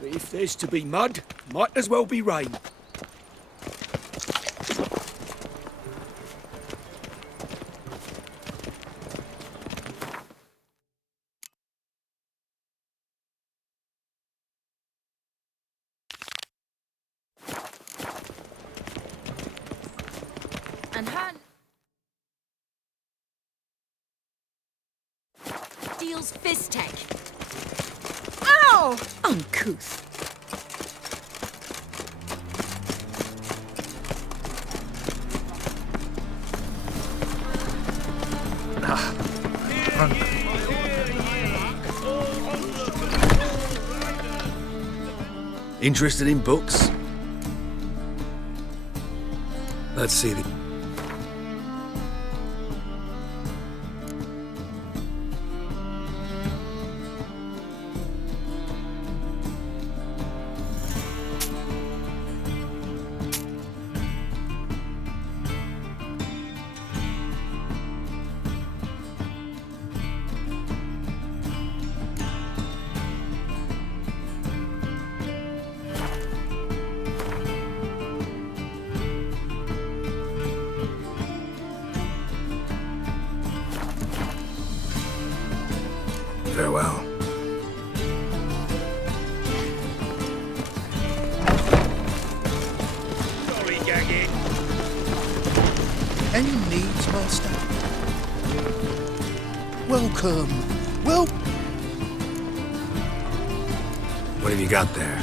But if there's to be mud, might as well be rain. And her deals fist tech. Ow! Uncouth. Interested in books? Let's see the... Farewell. Sorry, Gaggy. Any needs, Master? Welcome. Well, What have you got there?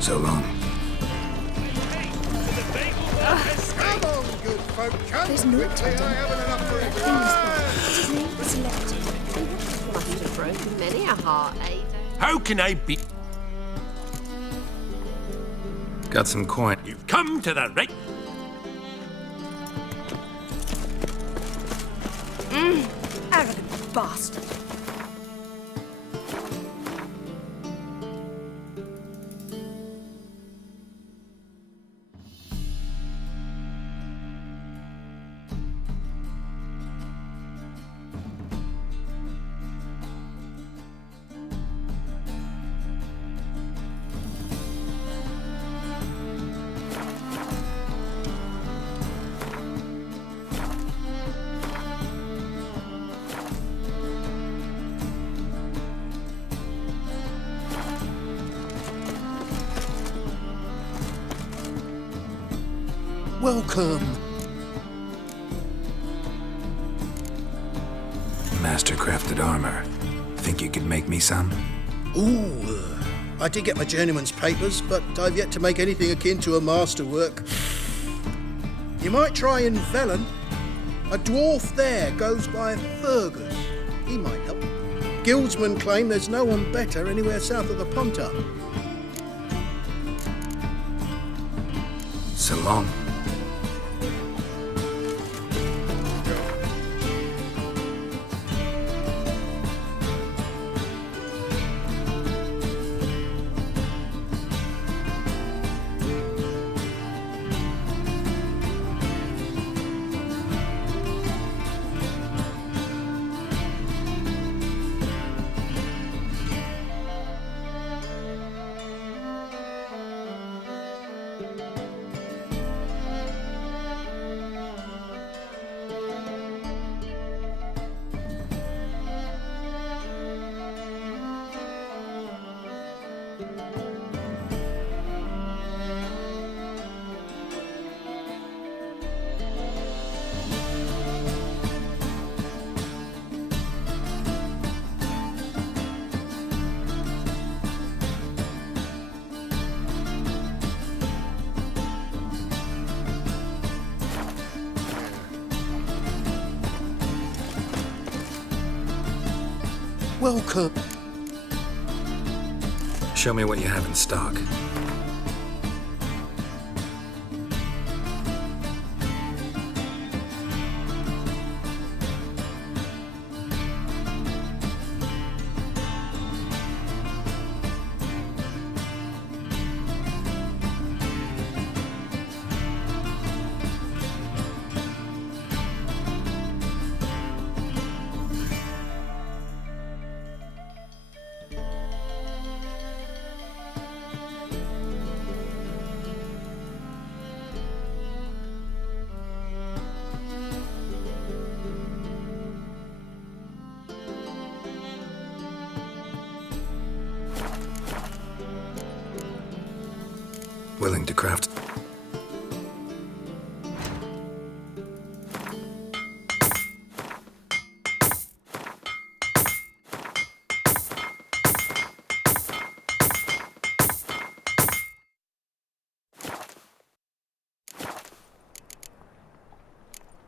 So long. come on, good folk. Come There's no quickly. time. I haven't enough for everyone. His name was selected. Must have broken many a heart, eh? How can I be? Got some coin. You've come to the right. Arrogant bastard. Welcome. Master-crafted armor. Think you could make me some? Ooh, I did get my journeyman's papers, but I've yet to make anything akin to a masterwork. You might try in Velen. A dwarf there goes by Fergus. He might help. Guildsmen claim there's no one better anywhere south of the Pontar. So long. Welcome. Show me what you have in stock. Willing to craft.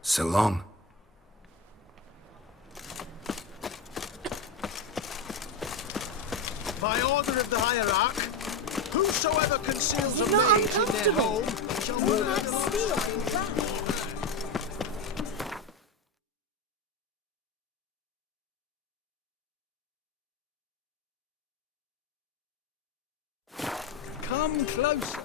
So long. By order of the hierarch, whosoever conceals a You're not mage in their uncomfortable. home shall All murder that the steel last and glass. Come closer.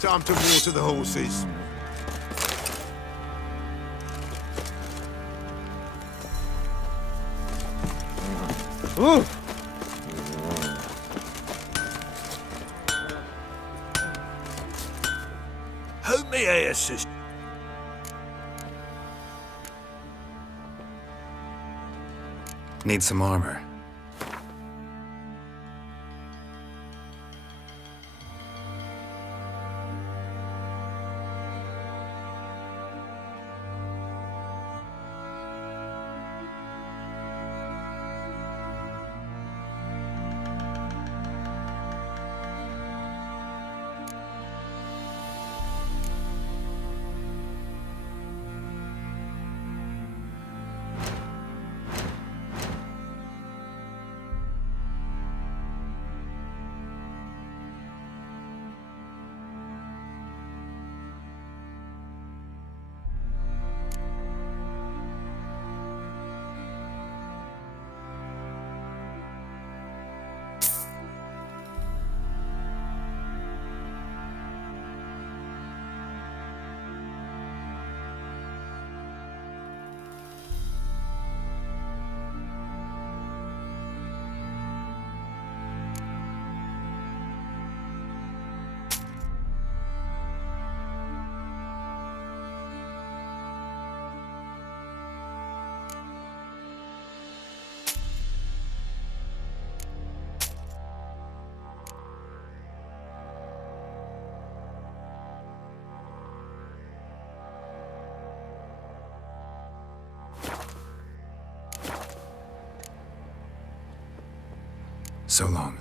Time to water the horses. Who may I assist? Need some armor. So long.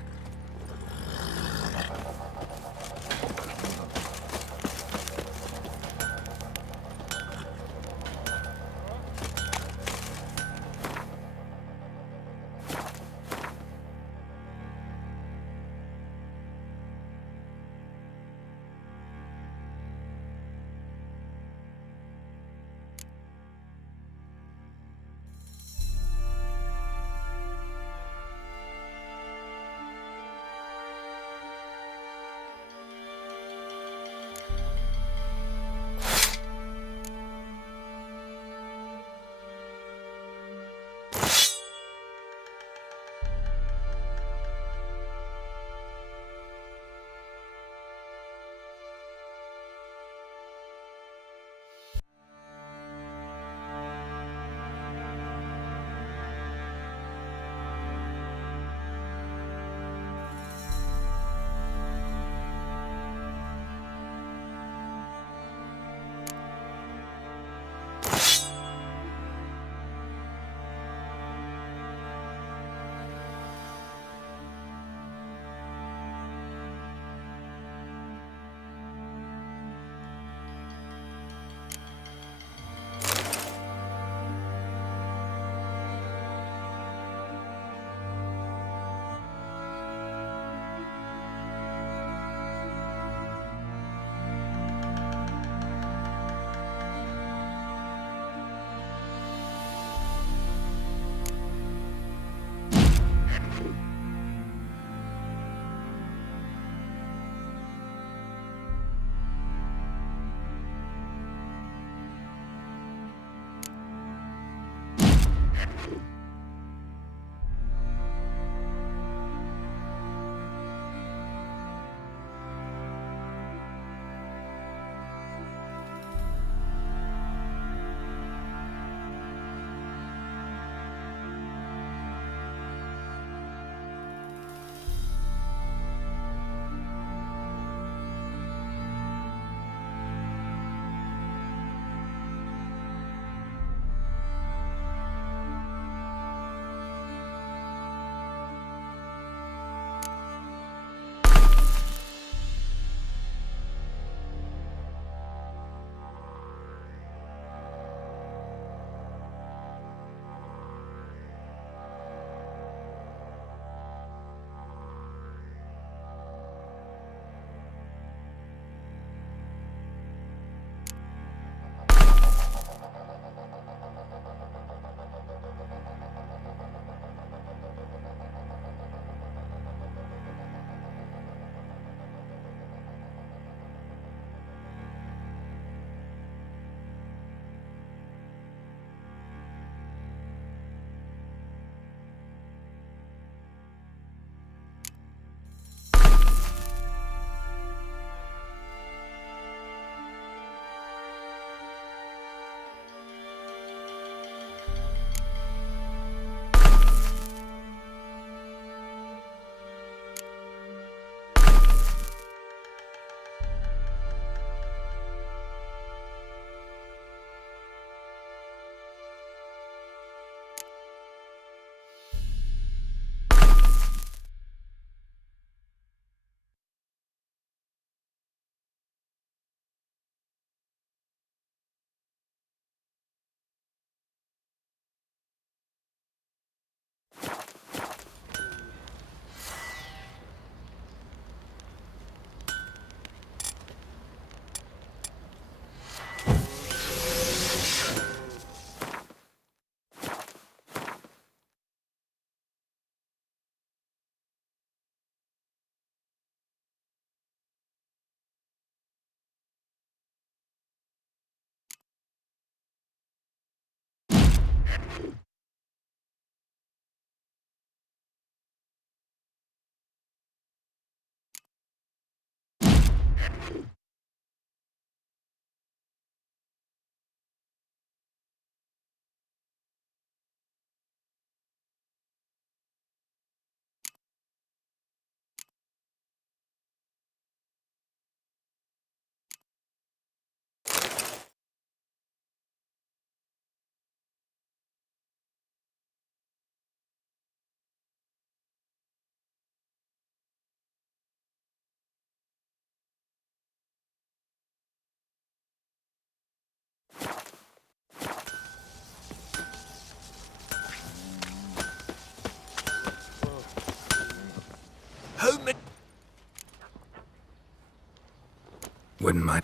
wouldn't mind.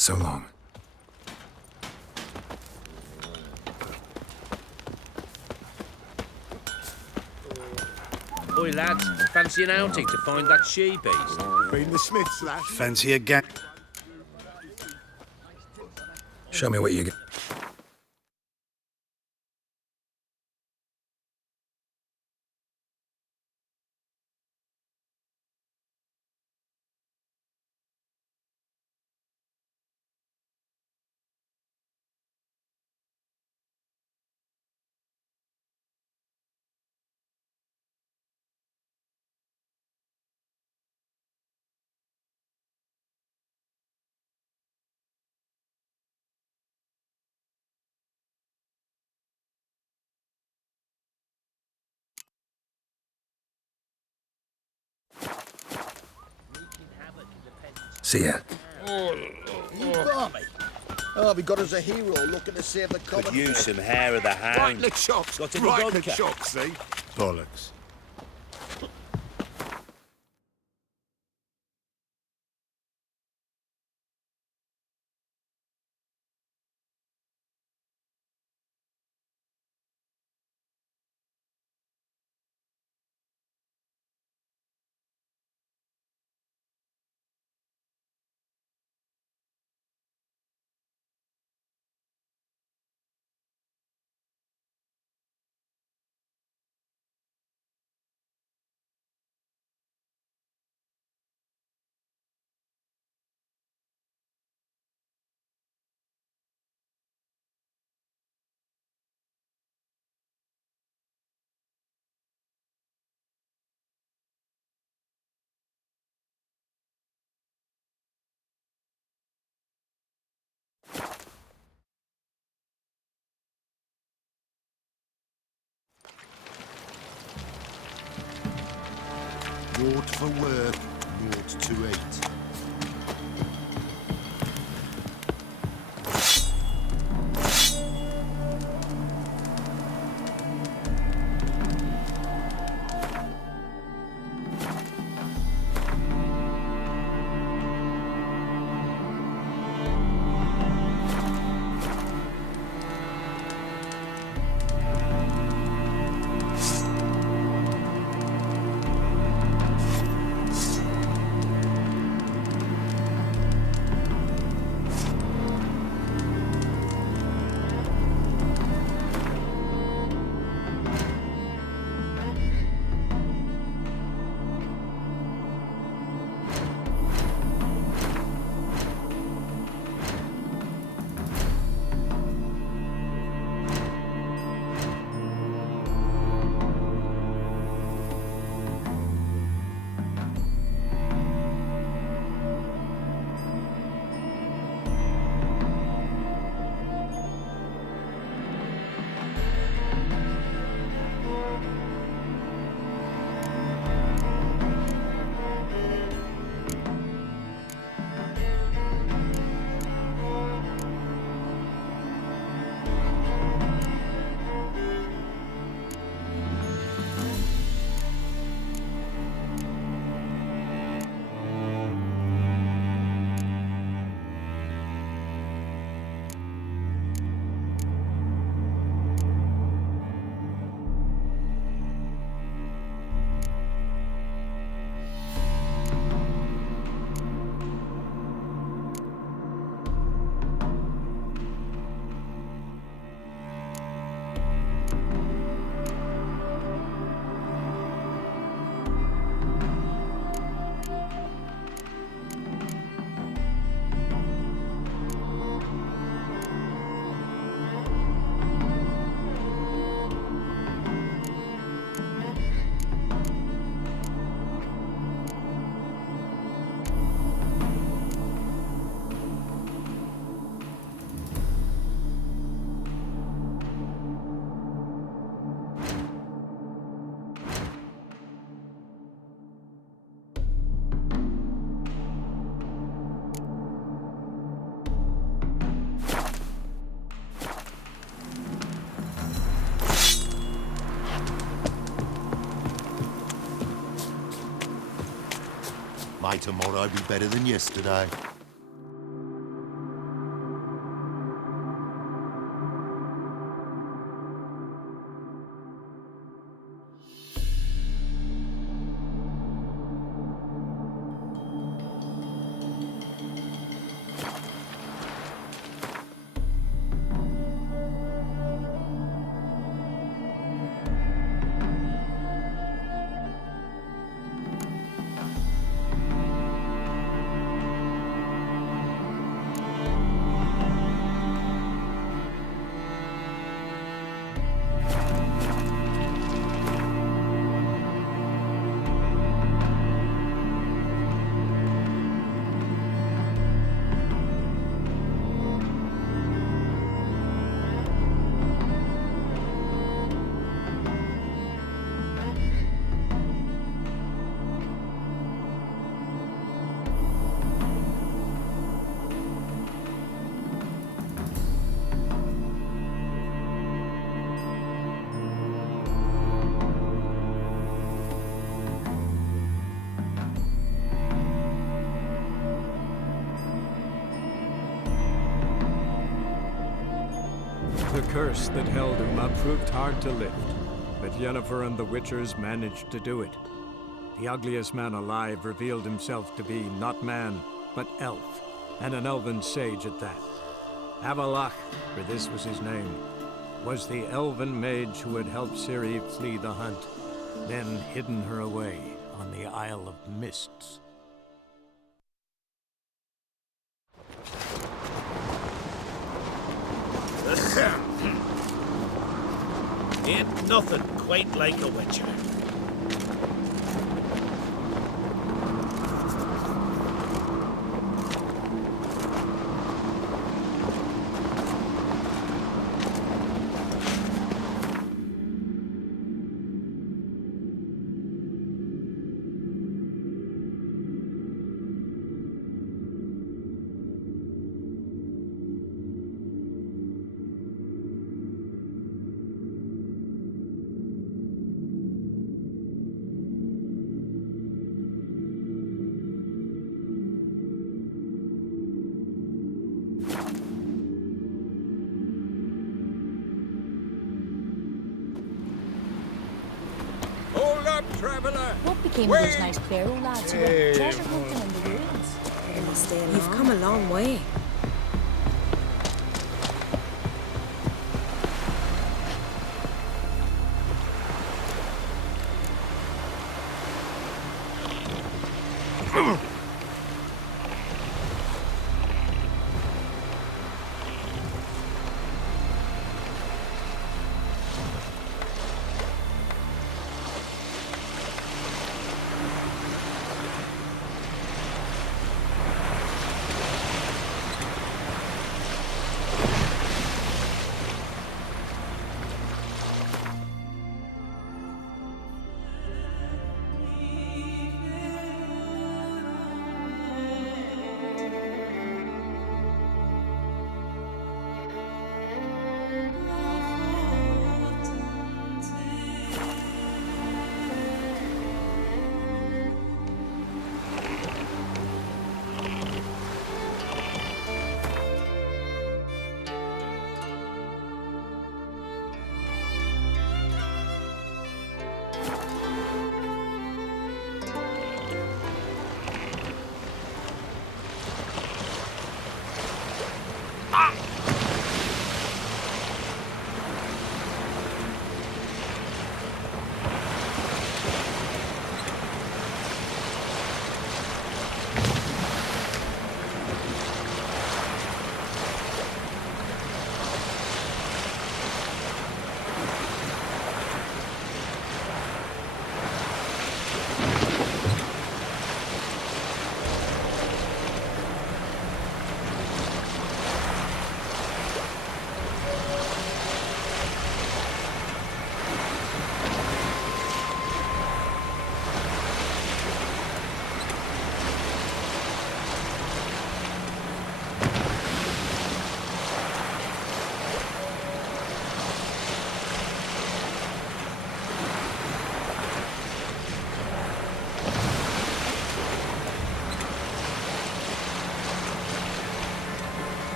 So long. Oi, lads, fancy an outing to find that she-beast? Been the Smiths, lad. Fancy a gang? Show me what you got. See ya. Barmy. Oh, we got us a hero looking to save the common. Could use some hair of the Right hound. in the chops. Got any Right in the vodka? chops, see? Bollocks. Naught for work, naught to eat. May tomorrow be better than yesterday. The curse that held him proved hard to lift, but Yennefer and the Witchers managed to do it. The ugliest man alive revealed himself to be not man, but elf, and an elven sage at that. Avalach, for this was his name, was the elven mage who had helped Ciri flee the hunt, then hidden her away on the Isle of Mists. Ain't nothing quite like a witcher. Hold up, traveler! What became of those nice Barrow lads who went treasure hunting in the ruins? You've come a long way.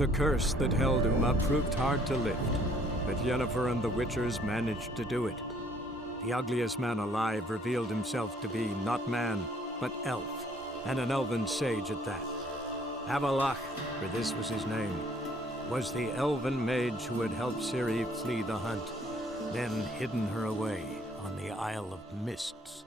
The curse that held Uma proved hard to lift, but Yennefer and the Witchers managed to do it. The ugliest man alive revealed himself to be not man, but elf, and an elven sage at that. Avalach, for this was his name, was the elven mage who had helped Ciri flee the hunt, then hidden her away on the Isle of Mists.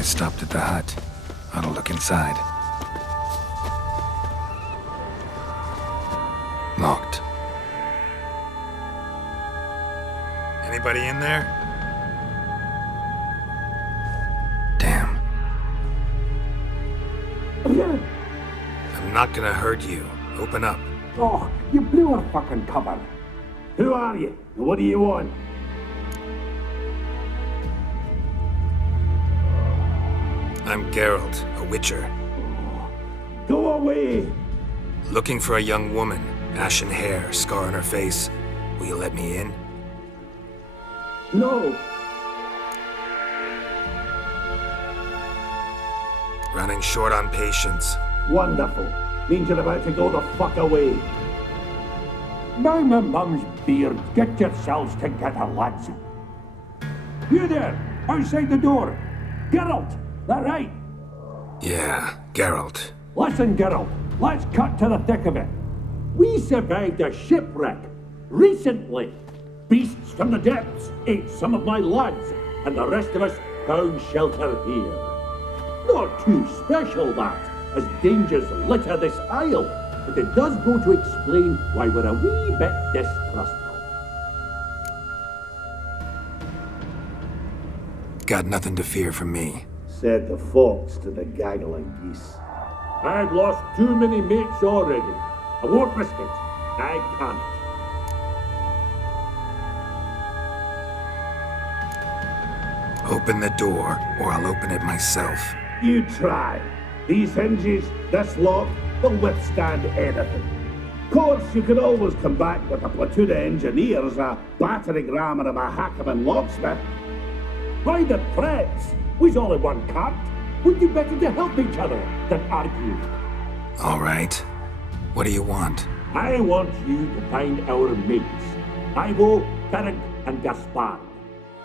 I stopped at the hut. Ought to look inside. Locked. Anybody in there? Damn. I'm not gonna hurt you. Open up. Oh, you blew our fucking cover. Who are you? And what do you want? I'm Geralt, a witcher. Go away! Looking for a young woman. Ashen hair, scar on her face. Will you let me in? No! Running short on patience. Wonderful. Means you're about to go the fuck away. By my mum's beard, get yourselves together, lads. You there, outside the door. Geralt, that right? Yeah, Geralt. Listen, Geralt, let's cut to the thick of it. We survived a shipwreck recently. Beasts from the depths ate some of my lads, and the rest of us found shelter here. Not too special, that. as dangers litter this isle, but it does go to explain why we're a wee bit distrustful. Got nothing to fear from me. Said the fox to the gaggling geese. I've lost too many mates already. I won't risk it. I can't. Open the door, or I'll open it myself. You try. These hinges, this lock, they'll withstand anything. Of course, you can always come back with a platoon of engineers, a battering ram and a Mahakaman locksmith. Why the threats? We's all in one cart. We'd do better to help each other than argue. All right. What do you want? I want you to find our mates. Ivo, Ferenc, and Gaspard.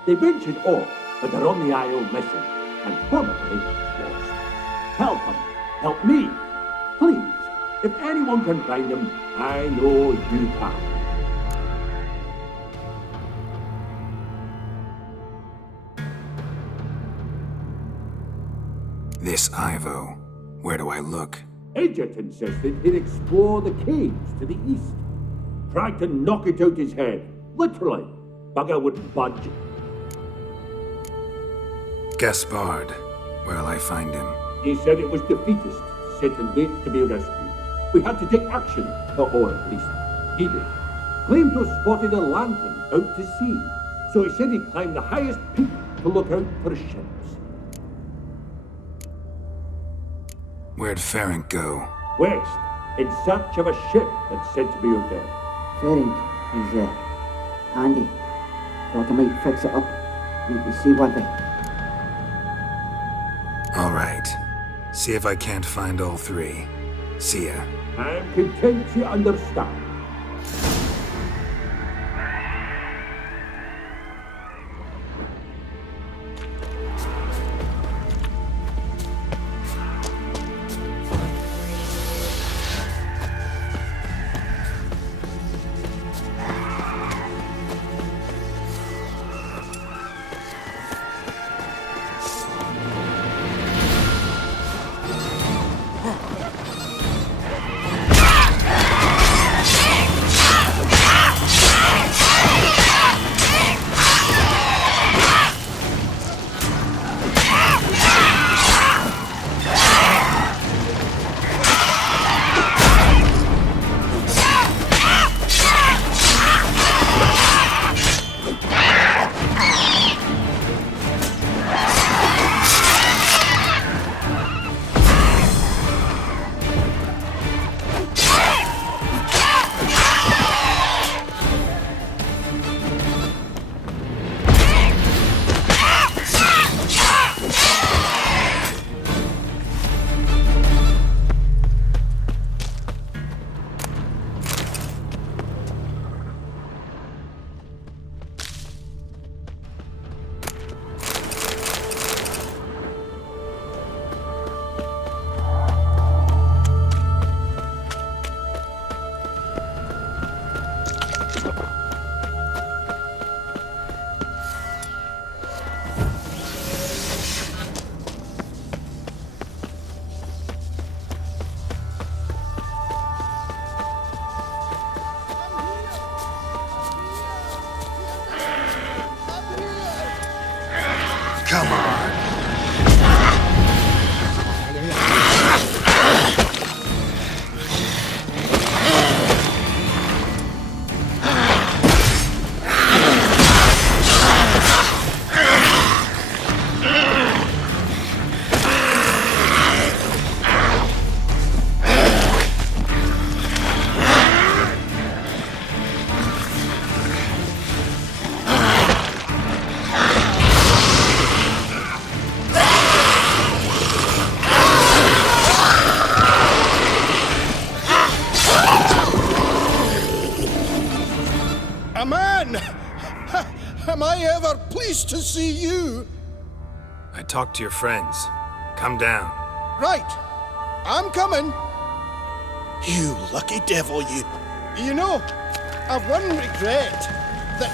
They ventured off, but they're on the Isle mission, and probably lost. Help them. Help me. Please. If anyone can find them, I know you can. This Ivo. Where do I look? Agent insisted he'd explore the caves to the east. Tried to knock it out his head. Literally. Bugger wouldn't budge. Gaspard. Where'll I find him? He said it was defeatist, set and wait to be rescued. We had to take action, or at least he did. Claimed to have spotted a lantern out to sea, so he said he'd climb the highest peak to look out for ships. Where'd Ferenc go? West, in search of a ship that's said to be out there. Ferenc is, handy. Thought I might fix it up. Make me see one thing. All right. See if I can't find all three. See ya. I'm content you understand. Come on. Am I ever pleased to see you? I talked to your friends. Come down. Right. I'm coming. You lucky devil, you. You know, I've one regret. That...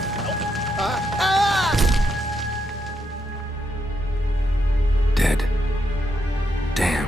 Dead. Damn.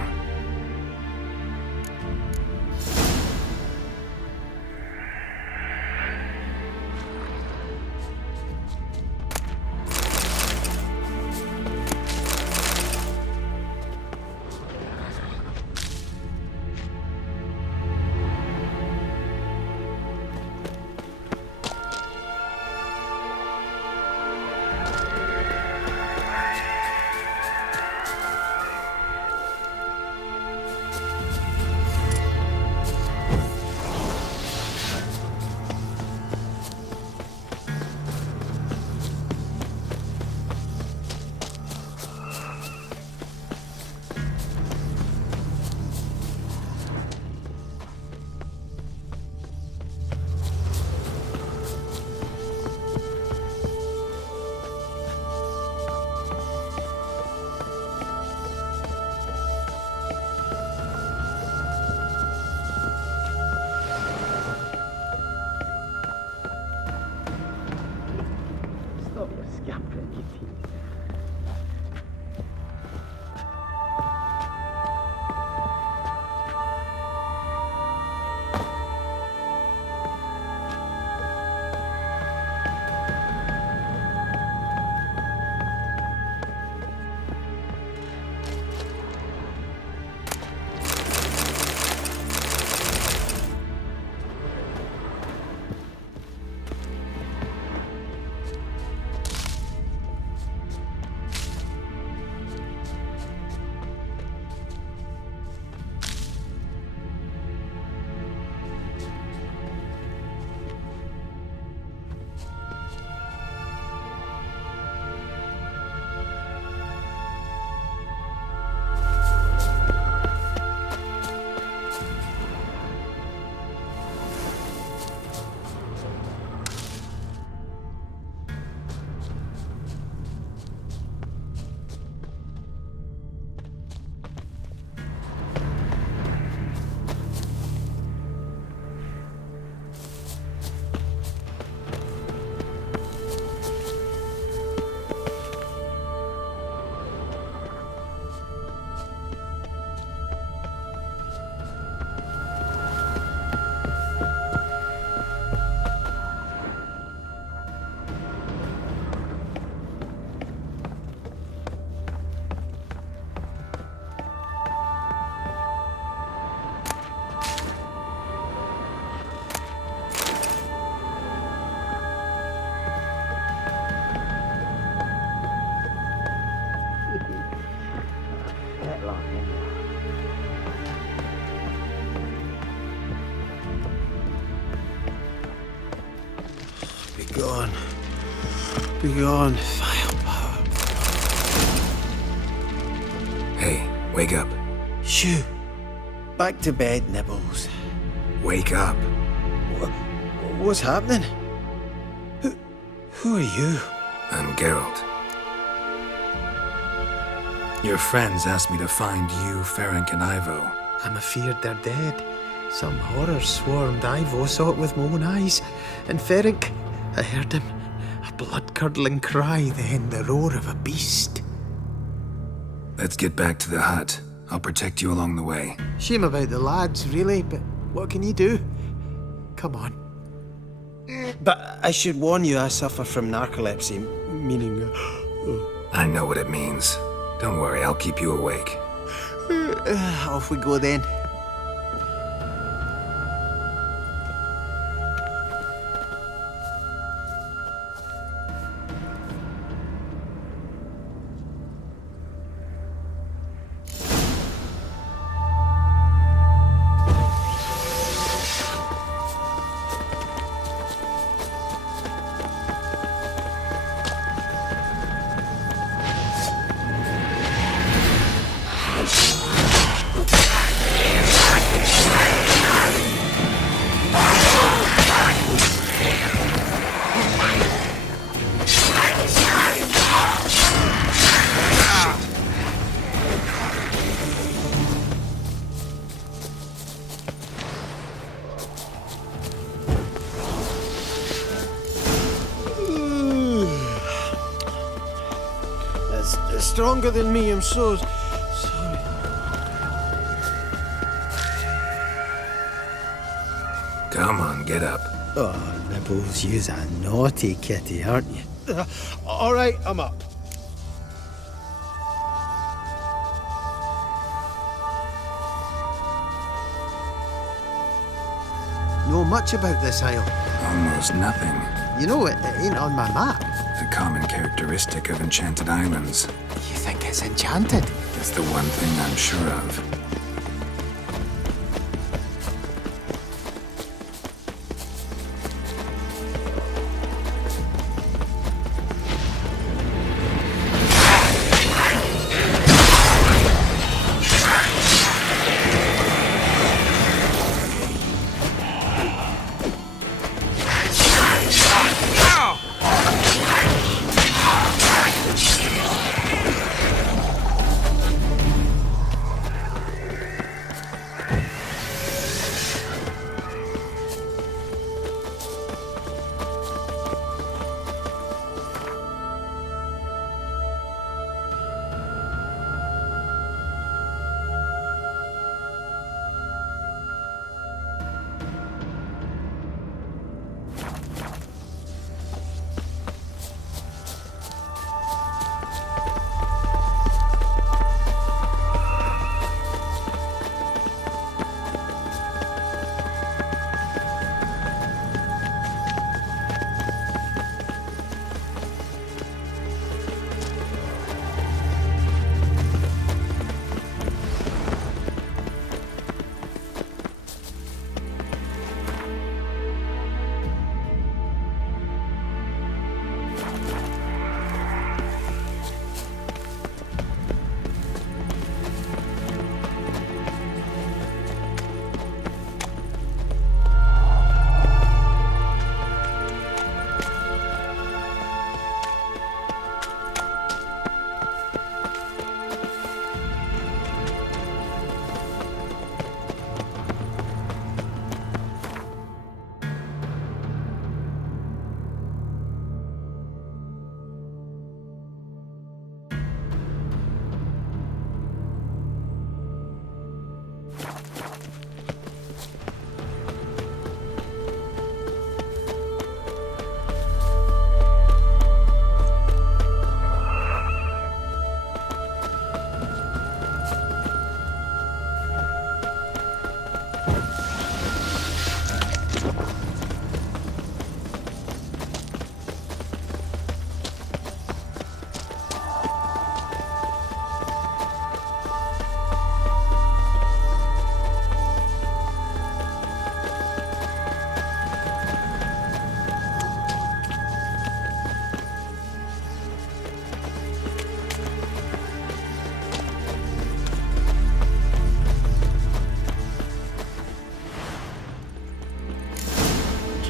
gone. Be gone, firepower. Hey, wake up. Shoo. Back to bed, Nibbles. Wake up. What's happening? Who are you? I'm Geralt. Your friends asked me to find you, Ferenc, and Ivo. I'm afeard they're dead. Some horror swarmed Ivo, saw it with my own eyes. And Ferenc, I heard him. A blood-curdling cry, then the roar of a beast. Let's get back to the hut. I'll protect you along the way. Shame about the lads, really, but what can you do? Come on. But I should warn you, I suffer from narcolepsy, meaning... I know what it means. Don't worry, I'll keep you awake. Off we go then. Stronger than me, I'm so sorry. Come on, get up. Oh, Nibbles, you's a naughty kitty, aren't you? All right, I'm up. Know much about this isle? Almost nothing. You know, it ain't on my map. A common characteristic of enchanted islands. You think it's enchanted? It's the one thing I'm sure of.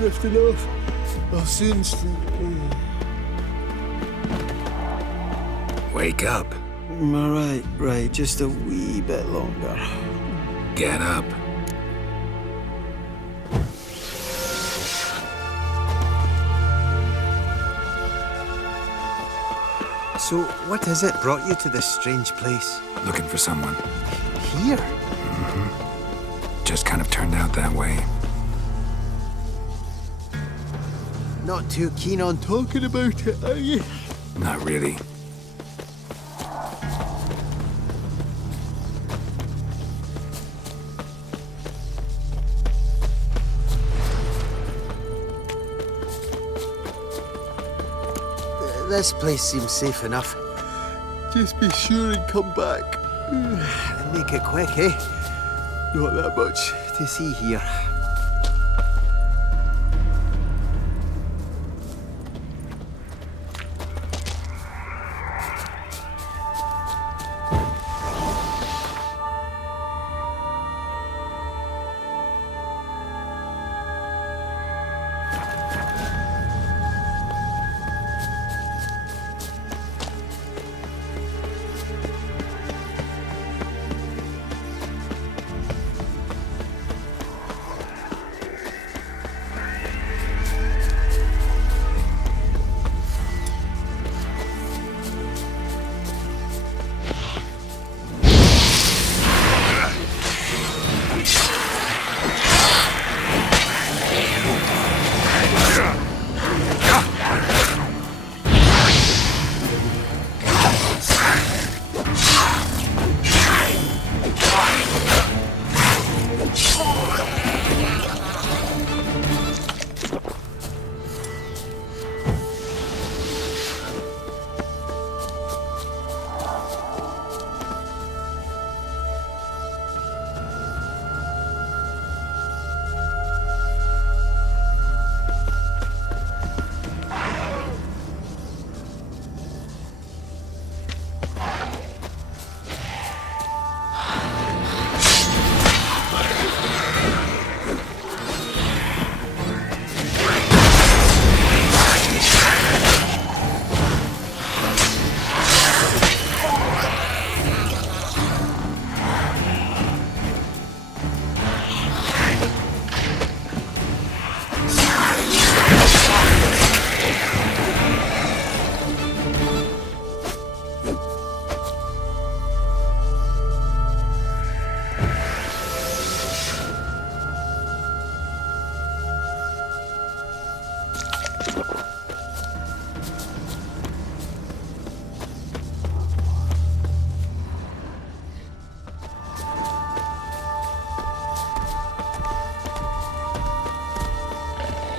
drifting off. I'll soon Wake up. Right, just a wee bit longer. Get up. So, what is it brought you to this strange place? Looking for someone. Here? Just kind of turned out that way. Not too keen on talking about it, are you? Not really. This place seems safe enough. Just be sure and come back. And make it quick, eh? Not that much to see here.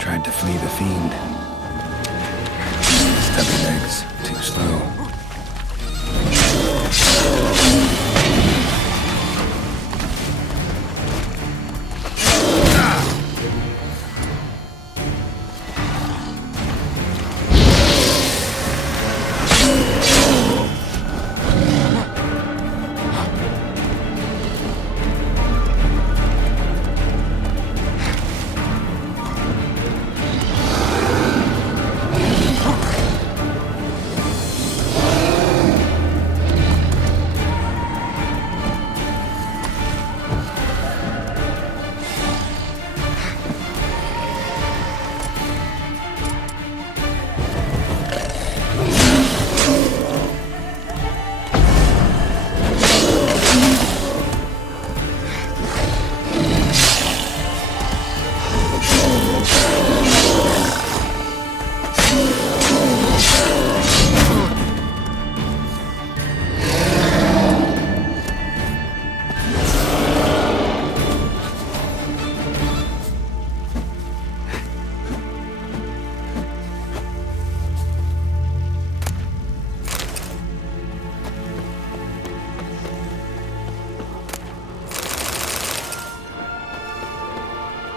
Tried to flee the fiend. Stubby legs, too slow.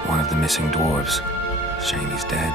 One of the missing dwarves. Shame he's dead.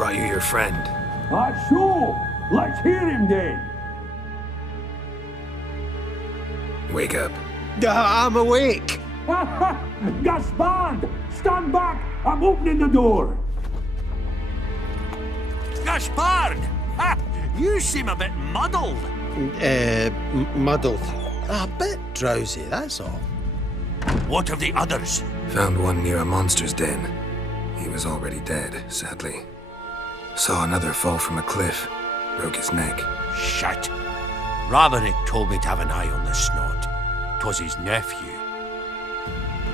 brought you your friend. So, let's hear him then. Wake up. I'm awake. Gaspard, stand back. I'm opening the door. Gaspard! Ha! You seem a bit muddled. Muddled. A bit drowsy, that's all. What of the others? Found one near a monster's den. He was already dead, sadly. Saw another fall from a cliff. Broke his neck. Shit. Roderick told me to have an eye on the snot. 'Twas his nephew.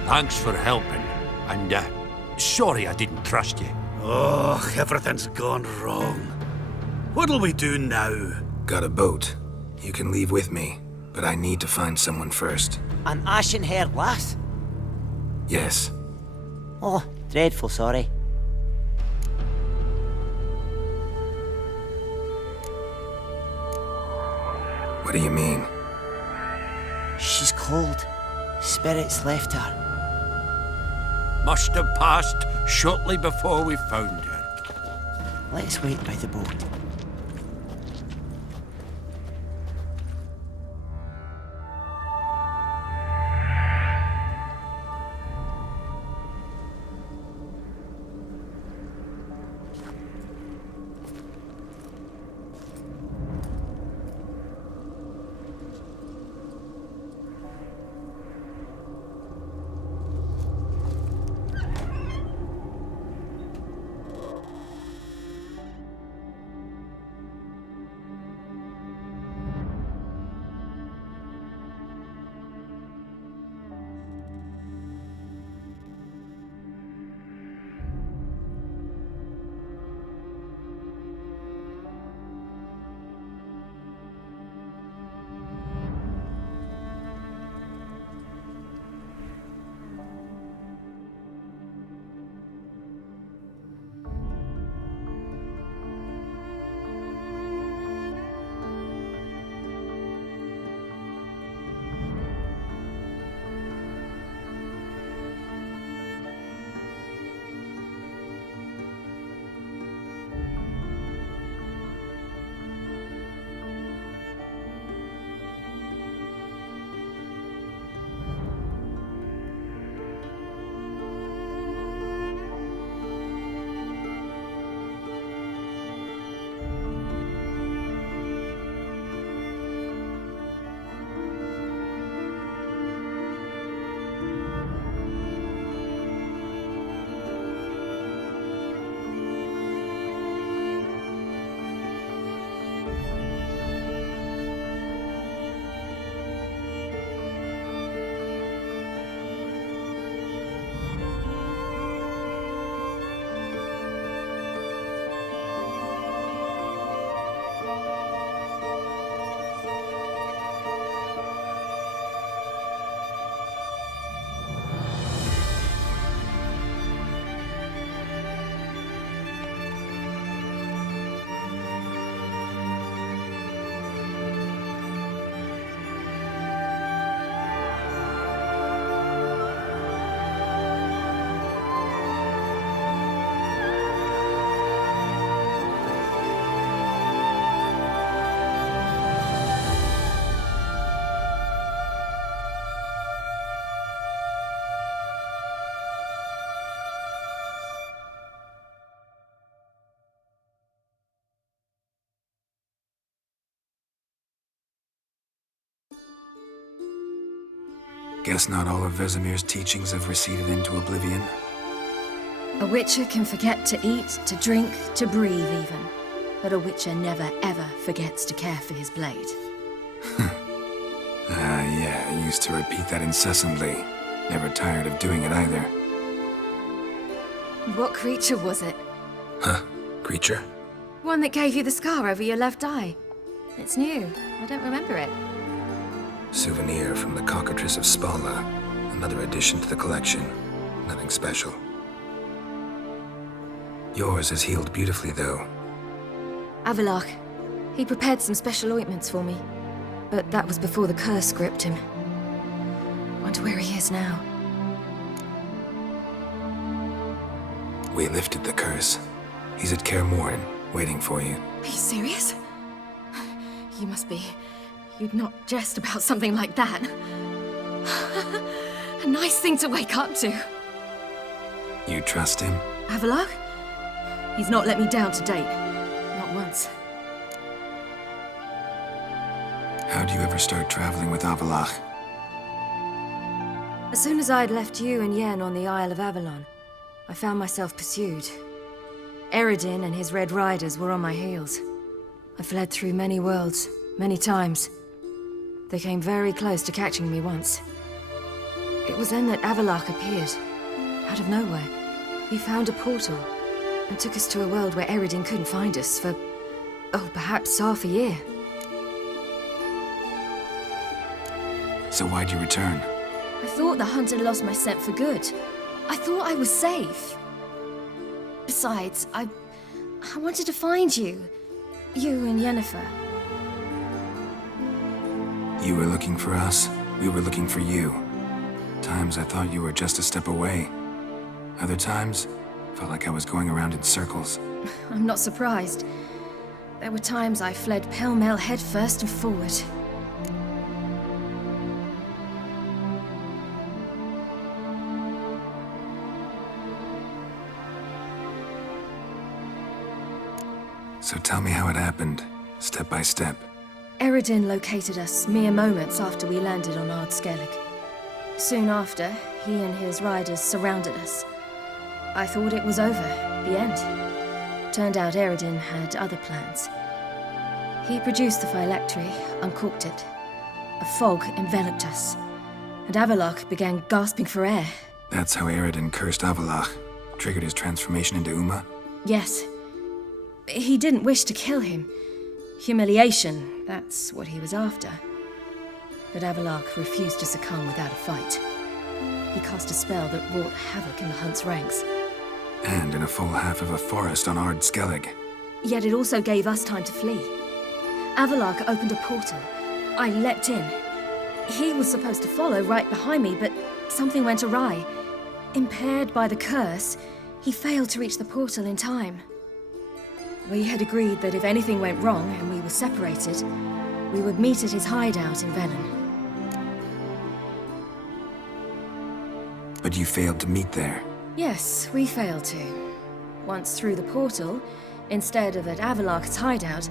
Thanks for helping, and sorry I didn't trust you. Oh, everything's gone wrong. What'll we do now? Got a boat. You can leave with me, but I need to find someone first. An ashen-haired lass? Yes. Oh, dreadful sorry. What do you mean? She's cold. Spirits left her. Must have passed shortly before we found her. Let's wait by the boat. Guess not all of Vesemir's teachings have receded into oblivion. A witcher can forget to eat, to drink, to breathe even. But a witcher never ever forgets to care for his blade. Yeah, I used to repeat that incessantly. Never tired of doing it either. What creature was it? Huh? Creature? One that gave you the scar over your left eye. It's new. I don't remember it. Souvenir from the Cockatrice of Spala. Another addition to the collection. Nothing special. Yours is healed beautifully, though. Avalach. He prepared some special ointments for me. But that was before the curse gripped him. Wonder where he is now. We lifted the curse. He's He's at Kaer Morhen, waiting for you. Are you serious? You must be. You'd not jest about something like that. A nice thing to wake up to. You trust him? Avallac'h? He's not let me down to date. Not once. How'd you ever start traveling with Avallac'h? As soon as I'd left you and Yen on the Isle of Avalon, I found myself pursued. Eredin and his Red Riders were on my heels. I fled through many worlds, many times. They came very close to catching me once. It was then that Avallac'h appeared, out of nowhere. He found a portal, and took us to a world where Eredin couldn't find us for, perhaps half a year. So why'd you return? I thought the hunt had lost my scent for good. I thought I was safe. Besides, I wanted to find you. You and Yennefer. You were looking for us, we were looking for you. Times I thought you were just a step away. Other times, felt like I was going around in circles. I'm not surprised. There were times I fled pell-mell headfirst and forward. So tell me how it happened, step by step. Eredin located us mere moments after we landed on Ard Skellig. Soon after, he and his riders surrounded us. I thought it was over, the end. Turned out Eredin had other plans. He produced the phylactery, uncorked it. A fog enveloped us, and Avallac'h began gasping for air. That's how Eredin cursed Avallac'h, triggered his transformation into Uma? Yes. He didn't wish to kill him. Humiliation, that's what he was after. But Avallac'h refused to succumb without a fight. He cast a spell that wrought havoc in the hunt's ranks. And in a full half of a forest on Ard Skellig. Yet it also gave us time to flee. Avallac'h opened a portal. I leapt in. He was supposed to follow right behind me, but something went awry. Impaired by the curse, he failed to reach the portal in time. We had agreed that if anything went wrong and we were separated, we would meet at his hideout in Velen. But you failed to meet there. Yes, we failed to. Once through the portal, instead of at Avallac'h's hideout,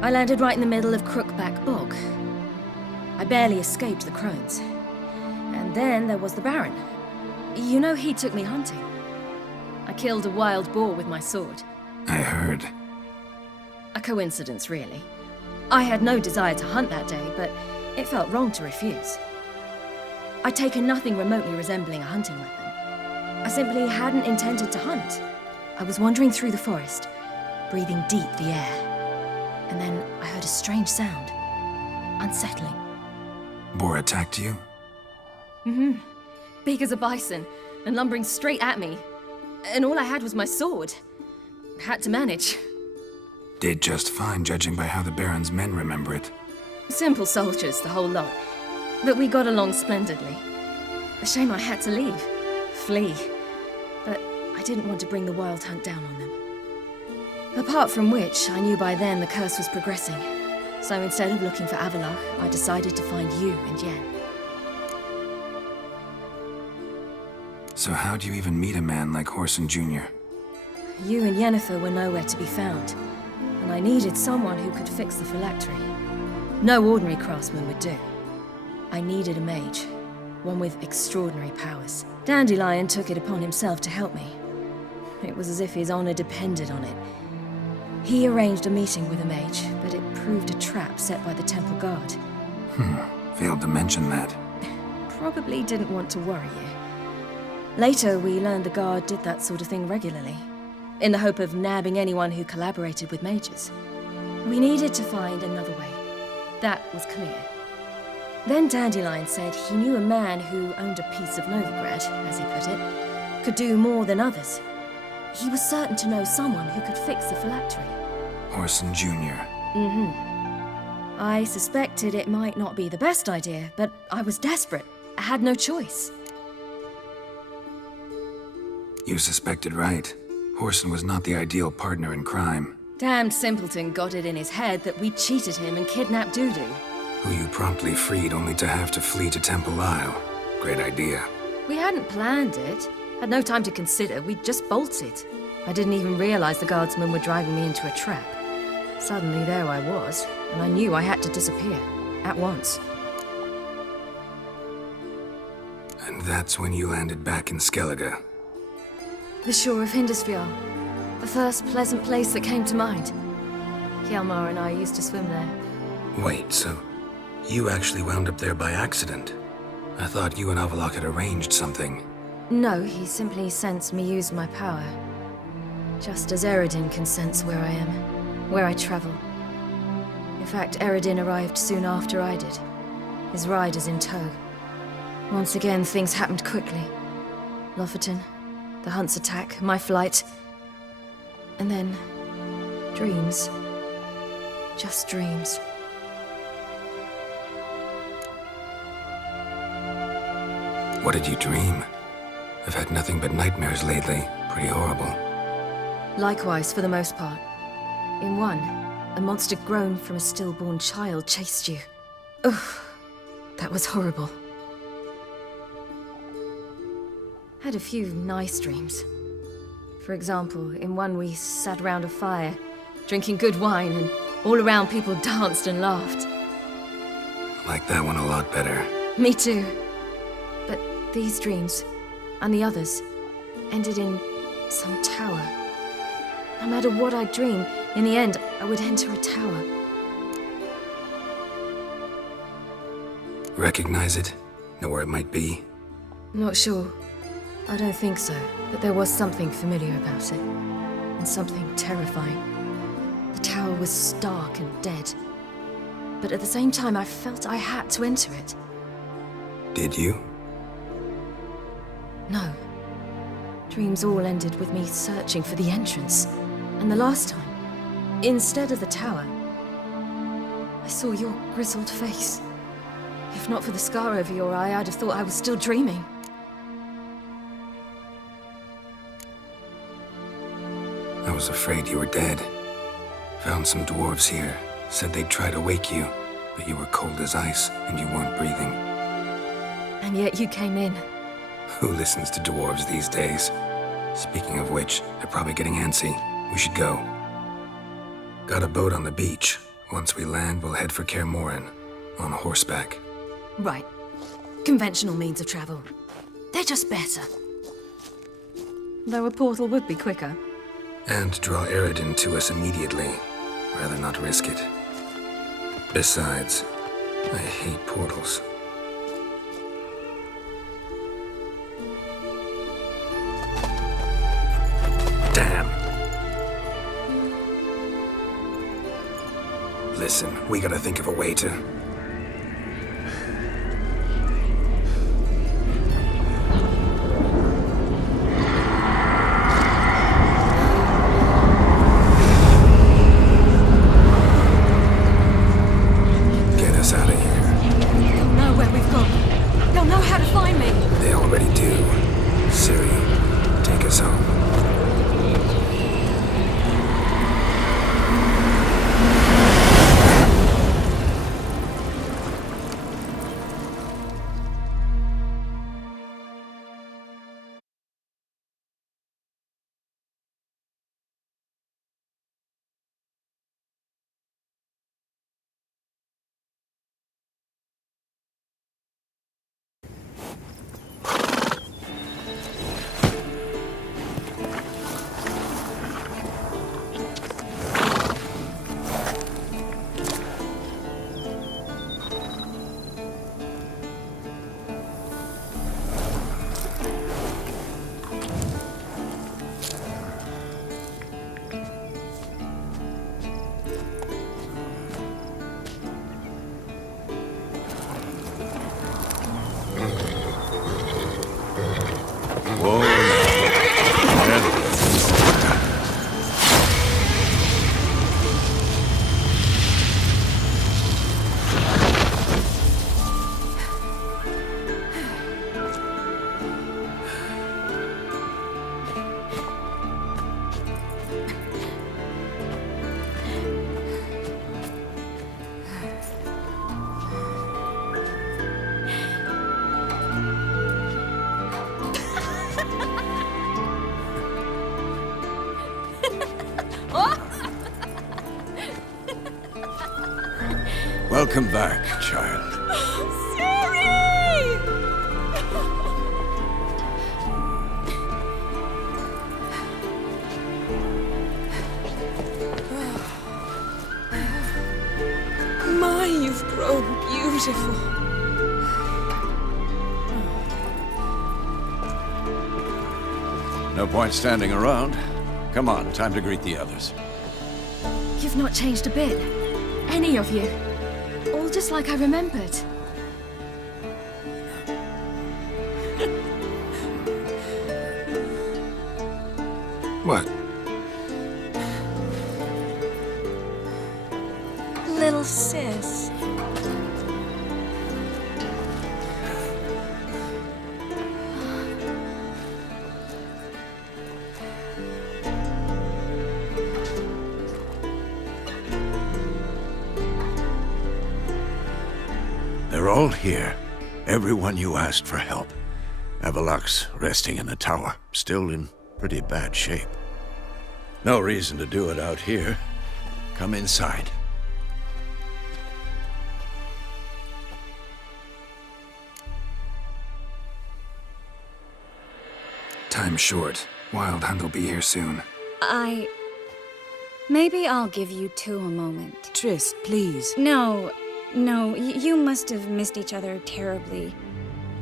I landed right in the middle of Crookback Bog. I barely escaped the crones. And then there was the Baron. You know, he took me hunting. I killed a wild boar with my sword. I heard. A coincidence, really. I had no desire to hunt that day, but it felt wrong to refuse. I'd taken nothing remotely resembling a hunting weapon. I simply hadn't intended to hunt. I was wandering through the forest, breathing deep the air. And then I heard a strange sound. Unsettling. Boar attacked you? Mm-hmm. Big as a bison, and lumbering straight at me. And all I had was my sword. Had to manage. Did just fine, judging by how the Baron's men remember it. Simple soldiers, the whole lot. But we got along splendidly. A shame I had to leave. Flee. But I didn't want to bring the wild hunt down on them. Apart from which, I knew by then the curse was progressing. So instead of looking for Avallac'h, I decided to find you and Yen. So how'd you even meet a man like Whoreson Jr.? You and Yennefer were nowhere to be found, and I needed someone who could fix the phylactery. No ordinary craftsman would do. I needed a mage, one with extraordinary powers. Dandelion took it upon himself to help me. It was as if his honor depended on it. He arranged a meeting with a mage, but it proved a trap set by the temple guard. Failed to mention that. Probably didn't want to worry you. Later, we learned the guard did that sort of thing regularly, in the hope of nabbing anyone who collaborated with mages. We needed to find another way. That was clear. Then Dandelion said he knew a man who owned a piece of Novigrad, as he put it, could do more than others. He was certain to know someone who could fix the phylactery. Whoreson Jr. Mm-hmm. I suspected it might not be the best idea, but I was desperate. I had no choice. You suspected right. Horson was not the ideal partner in crime. Damned simpleton got it in his head that we cheated him and kidnapped Dudu. Who you promptly freed only to have to flee to Temple Isle. Great idea. We hadn't planned it. Had no time to consider, we just bolted. I didn't even realize the guardsmen were driving me into a trap. Suddenly there I was, and I knew I had to disappear. At once. And that's when you landed back in Skellige. The shore of Hindisfjord. The first pleasant place that came to mind. Hjalmar and I used to swim there. Wait, so you actually wound up there by accident? I thought you and Avalok had arranged something. No, he simply sensed me use my power. Just as Eredin can sense where I am, where I travel. In fact, Eredin arrived soon after I did. His riders in tow. Once again, things happened quickly. Lofoten, the Hunt's attack, my flight. And then, dreams. Just dreams. What did you dream? I've had nothing but nightmares lately. Pretty horrible. Likewise, for the most part. In one, a monster grown from a stillborn child chased you. Ugh, that was horrible. Had a few nice dreams. For example, in one we sat around a fire, drinking good wine, and all around people danced and laughed. Like that one a lot better. Me too. But these dreams, and the others, ended in some tower. No matter what I dreamed, in the end, I would enter a tower. Recognize it? Know where it might be? Not sure. I don't think so, but there was something familiar about it. And something terrifying. The tower was stark and dead. But at the same time, I felt I had to enter it. Did you? No. Dreams all ended with me searching for the entrance. And the last time, instead of the tower, I saw your grizzled face. If not for the scar over your eye, I'd have thought I was still dreaming. I was afraid you were dead. Found some dwarves here. Said they'd try to wake you, but you were cold as ice and you weren't breathing. And yet you came in. Who listens to dwarves these days? Speaking of which, they're probably getting antsy. We should go. Got a boat on the beach. Once we land, we'll head for Kaer Morhen. On horseback. Right. Conventional means of travel. They're just better. Though a portal would be quicker. And draw Eredin to us immediately. Rather not risk it. Besides, I hate portals. Damn. Listen, we gotta think of a way to... Get us out of here. They'll know where we've gone. They'll know how to find me. They already do. Ciri, take us home. Welcome back, child. Ciri! My, you've grown beautiful. No point standing around. Come on, time to greet the others. You've not changed a bit. Any of you. All just like I remembered. What? Little sis. They're all here. Everyone you asked for help. Avalok's resting in the tower, still in pretty bad shape. No reason to do it out here. Come inside. Time's short. Wild Hunt will be here soon. Maybe I'll give you two a moment. Triss, please. No, you must have missed each other terribly.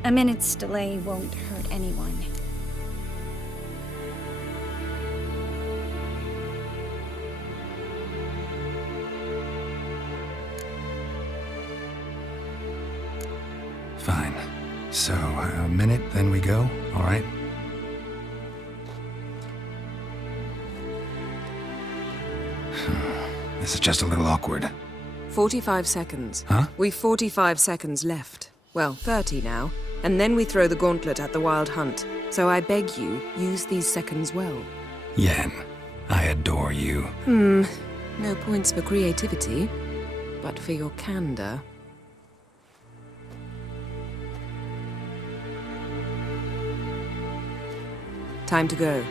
A minute's delay won't hurt anyone. Fine. So, a minute, then we go, all right? This is just a little awkward. 45 seconds. Huh? We've 45 seconds left. Well, 30 now. And then we throw the gauntlet at the Wild Hunt. So I beg you, use these seconds well. Yen, I adore you. No points for creativity, but for your candor. Time to go.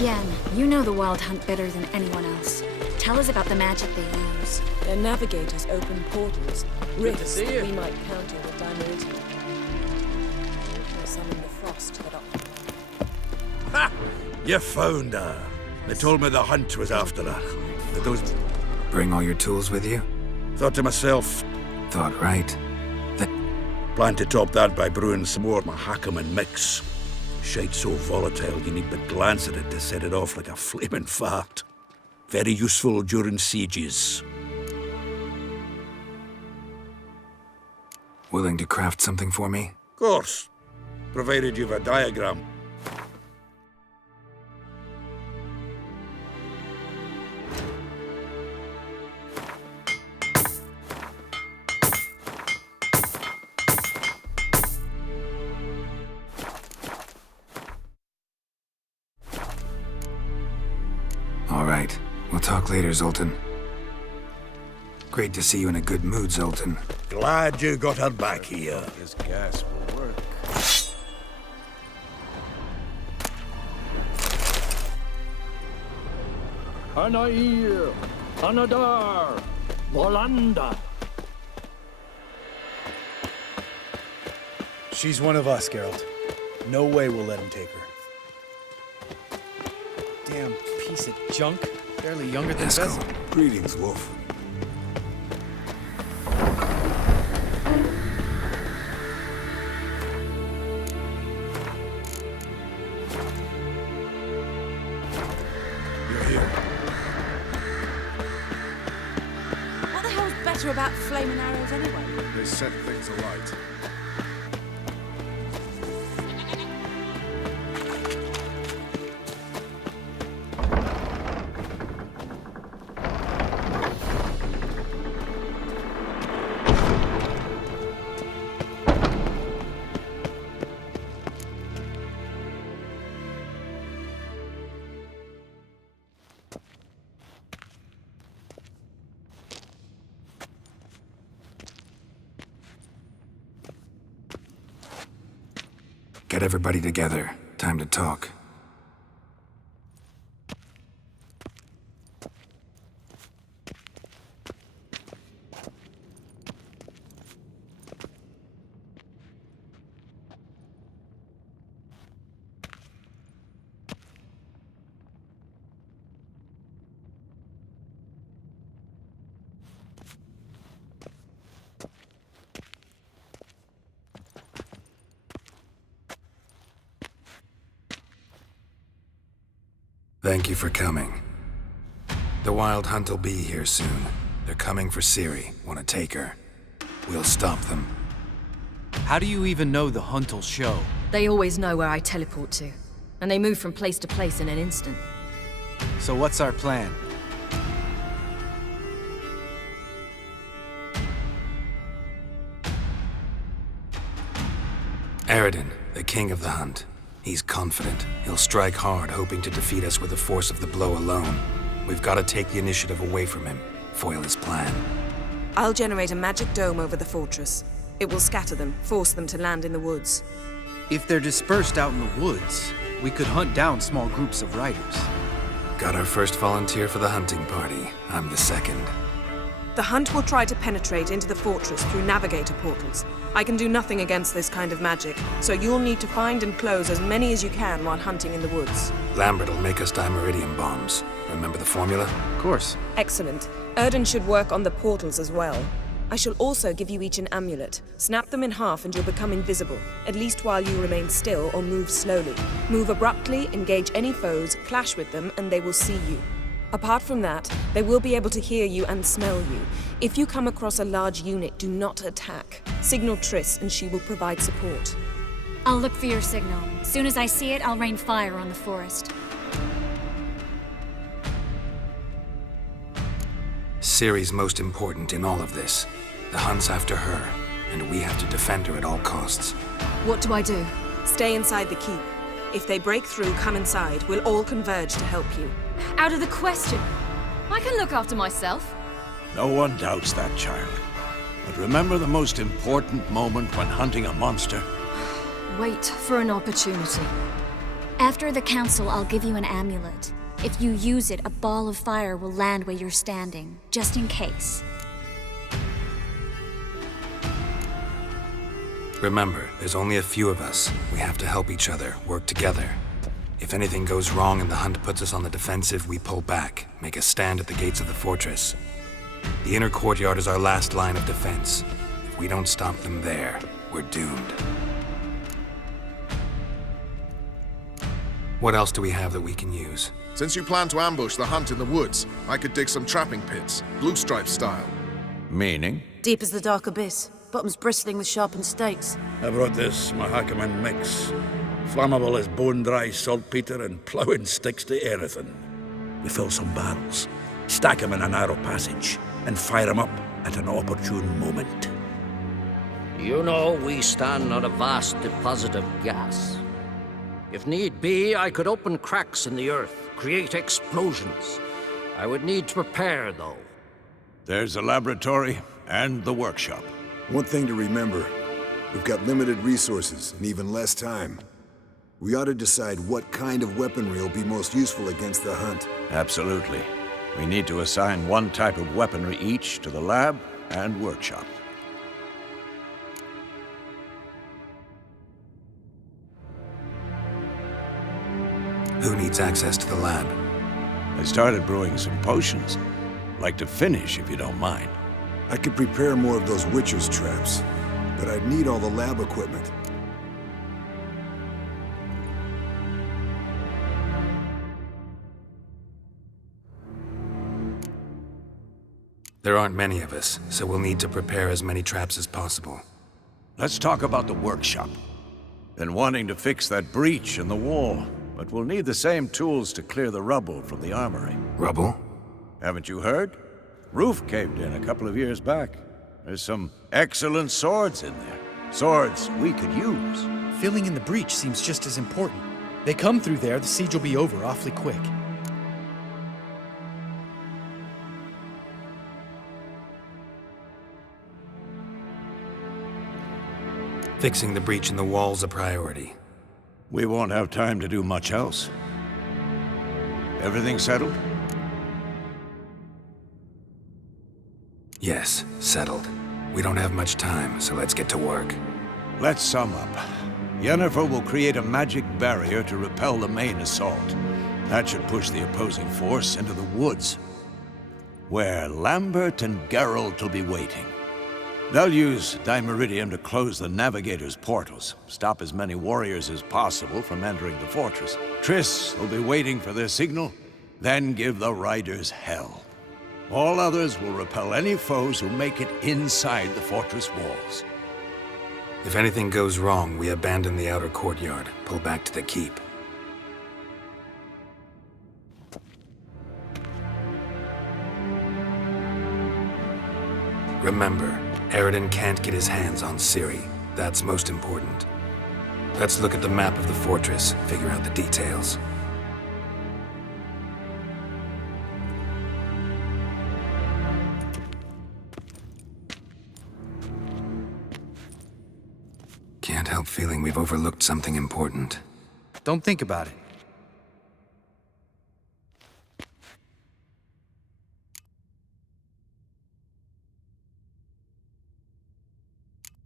Yen, you know the Wild Hunt better than anyone else. Tell us about the magic they use. Their navigators open portals, rifts see that you. we might counter with Dimeridian. Or summon the frost that Ha! You found her. They told me the hunt was after her. That those... Bring all your tools with you? Thought to myself, Thought right. plan to top that by brewing some more Mahakaman mix. Shite so volatile you need but glance at it to set it off like a flaming fart. Very useful during sieges. Willing to craft something for me? Course, provided you've a diagram. All right. We'll talk later, Zoltan. Great to see you in a good mood, Zoltan. Glad you got her back here. This gas will work. Anair, Anadar, Volanda. She's one of us, Geralt. No way we'll let him take her. Damn piece of junk. Barely younger than Vessel. Greetings, Wolf. You're here. What the hell's better about flaming arrows anyway? They set things alight. Get everybody together. Time to talk. Thank you for coming. The Wild Hunt will be here soon. They're coming for Ciri. Want to take her? We'll stop them. How do you even know the Hunt will show? They always know where I teleport to, and they move from place to place in an instant. So what's our plan? Eredin, the king of the Hunt. He's confident. He'll strike hard, hoping to defeat us with the force of the blow alone. We've got to take the initiative away from him, foil his plan. I'll generate a magic dome over the fortress. It will scatter them, force them to land in the woods. If they're dispersed out in the woods, we could hunt down small groups of riders. Got our first volunteer for the hunting party. I'm the second. The Hunt will try to penetrate into the fortress through navigator portals. I can do nothing against this kind of magic, so you'll need to find and close as many as you can while hunting in the woods. Lambert will make us dimeridium bombs. Remember the formula? Of course. Excellent. Erden should work on the portals as well. I shall also give you each an amulet. Snap them in half and you'll become invisible, at least while you remain still or move slowly. Move abruptly, engage any foes, clash with them, and they will see you. Apart from that, they will be able to hear you and smell you. If you come across a large unit, do not attack. Signal Triss and she will provide support. I'll look for your signal. Soon as I see it, I'll rain fire on the forest. Ciri's most important in all of this. The Hunt's after her, and we have to defend her at all costs. What do I do? Stay inside the keep. If they break through, come inside. We'll all converge to help you. Out of the question. I can look after myself. No one doubts that, child. But remember the most important moment when hunting a monster? Wait for an opportunity. After the council, I'll give you an amulet. If you use it, a ball of fire will land where you're standing, just in case. Remember, there's only a few of us. We have to help each other, work together. If anything goes wrong and the Hunt puts us on the defensive, we pull back, make a stand at the gates of the fortress. The inner courtyard is our last line of defense. If we don't stop them there, we're doomed. What else do we have that we can use? Since you plan to ambush the Hunt in the woods, I could dig some trapping pits, blue stripe style. Meaning? Deep as the dark abyss, bottoms bristling with sharpened stakes. I brought this Mahakaman mix. Flammable as bone-dry saltpeter and ploughing sticks to anything. We fill some barrels, stack them in a narrow passage, and fire them up at an opportune moment. You know, we stand on a vast deposit of gas. If need be, I could open cracks in the earth, create explosions. I would need to prepare, though. There's the laboratory and the workshop. One thing to remember, we've got limited resources and even less time. We ought to decide what kind of weaponry will be most useful against the Hunt. Absolutely. We need to assign one type of weaponry each to the lab and workshop. Who needs access to the lab? I started brewing some potions. Like to finish, if you don't mind. I could prepare more of those Witcher's traps, but I'd need all the lab equipment. There aren't many of us, so we'll need to prepare as many traps as possible. Let's talk about the workshop. Been wanting to fix that breach in the wall, but we'll need the same tools to clear the rubble from the armory. Rubble? Haven't you heard? Roof caved in a couple of years back. There's some excellent swords in there. Swords we could use. Filling in the breach seems just as important. They come through there, the siege will be over awfully quick. Fixing the breach in the wall's a priority. We won't have time to do much else. Everything settled? Yes, settled. We don't have much time, so let's get to work. Let's sum up. Yennefer will create a magic barrier to repel the main assault. That should push the opposing force into the woods, where Lambert and Geralt will be waiting. They'll use Dimeridium to close the Navigator's portals, stop as many warriors as possible from entering the fortress. Triss will be waiting for their signal, then give the riders hell. All others will repel any foes who make it inside the fortress walls. If anything goes wrong, we abandon the outer courtyard, pull back to the keep. Remember, Eridan can't get his hands on Ciri. That's most important. Let's look at the map of the fortress, figure out the details. Can't help feeling we've overlooked something important. Don't think about it.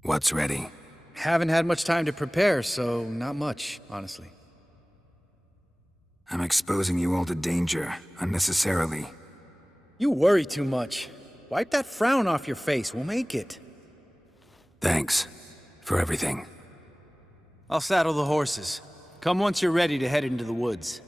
What's ready? Haven't had much time to prepare, so not much, honestly. I'm exposing you all to danger, unnecessarily. You worry too much. Wipe that frown off your face, we'll make it. Thanks for everything. I'll saddle the horses. Come once you're ready to head into the woods.